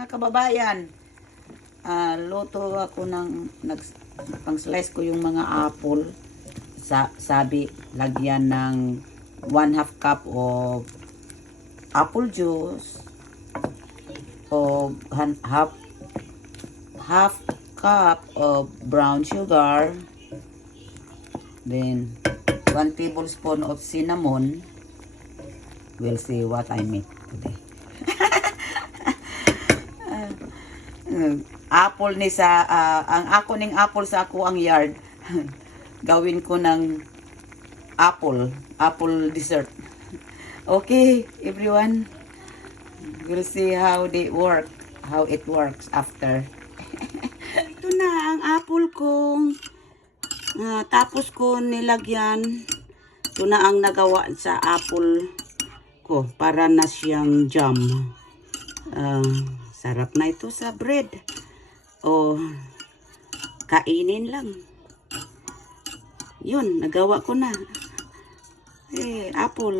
mga kababayan. Luto ako pang slice ko yung mga apple. Sabi, lagyan ng 1/2 cup of apple juice o half cup of brown sugar, then 1 tablespoon of cinnamon. We'll see what I make today. Apple ni sa ang ako ning apple sa ako ang yard. Gawin ko ng apple dessert. Okay, everyone. We'll see how it works after. Ito na ang apple ko. Tapos ko nilagyan. Ito na ang nagawa sa apple ko para na siyang jam. Sarap na ito sa bread. O kainin lang. Yun, nagawa ko na. Apple.